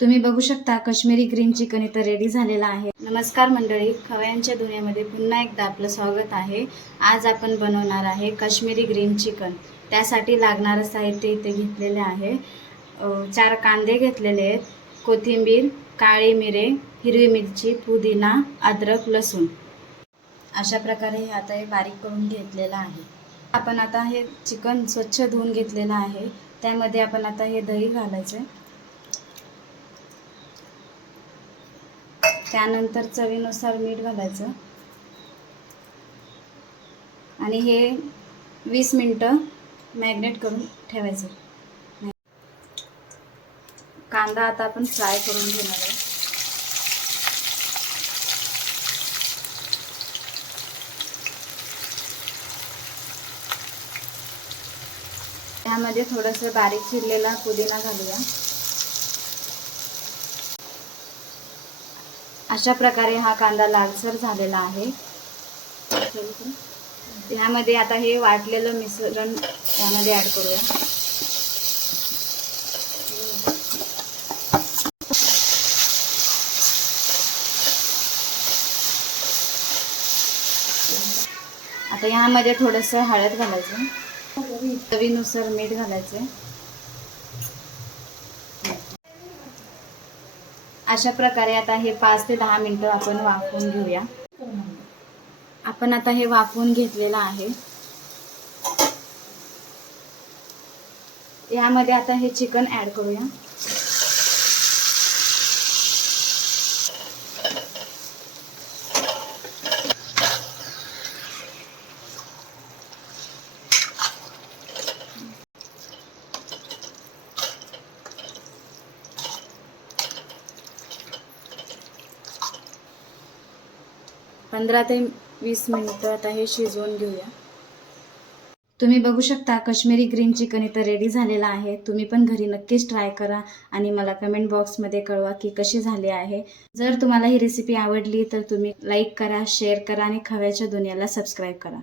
तुम्ही बघू शकता काश्मीरी ग्रीन चिकन इथं रेडी झालेला आहे। नमस्कार मंडळी, खवयांच्या दुनियेमध्ये पुन्हा एकदा आपलं स्वागत आहे। आज आपण बनवणार आहे काश्मीरी ग्रीन चिकन। त्यासाठी लागणारं साहित्य इथे घेतलेले आहे। 4 कांदे घेतलेले आहेत, कोथिंबीर, काळी मिरे, हिरवी मिरची, पुदिना, अद्रक, लसूण अशा प्रकारे आता हे बारीक करून घेतलेलं आहे। आपण आता हे चिकन स्वच्छ धुवून घेतलेलं आहे। त्यामध्ये आपण आता हे दही घालायचं, त्यानंतर चवीनुसार मीठ घालायचं आणि हे 20 मिनिटं मॅरिनेट करून ठेवायचं। कांदा आता आपण फ्राय करून घेणार आहे। त्यामध्ये थोडंसं बारीक चिरलेला पुदिना घालूया। अशा प्रकारे हा कांदा लालसर झालेला आहे। यामध्ये आता हे वाटलेलं मिश्रण यामध्ये ॲड करूया। आता यामध्ये थोडंसं हळद घालायचं, चवीनुसार मीठ घालायचं। अशा प्रकारे आता हे 5 ते 10 मिनिटं आपण वाफवून घेऊया। आपण आता हे वाफवून घेतलेलं आहे। यामध्ये आता हे चिकन ॲड करूया। पंधरा ते 20 मिनिटं आता हे शिजवून घेऊया। तुम्ही बघू शकता काश्मीरी ग्रीन चिकन इथं रेडी झालेला आहे। तुम्ही पण घरी नक्कीच ट्राय करा आणि मला कमेंट बॉक्समध्ये कळवा की कशी झाली आहे। जर तुम्हाला ही रेसिपी आवडली तर तुम्ही लाईक करा, शेअर करा आणि खव्याच्या दुनियाला सबस्क्राईब करा।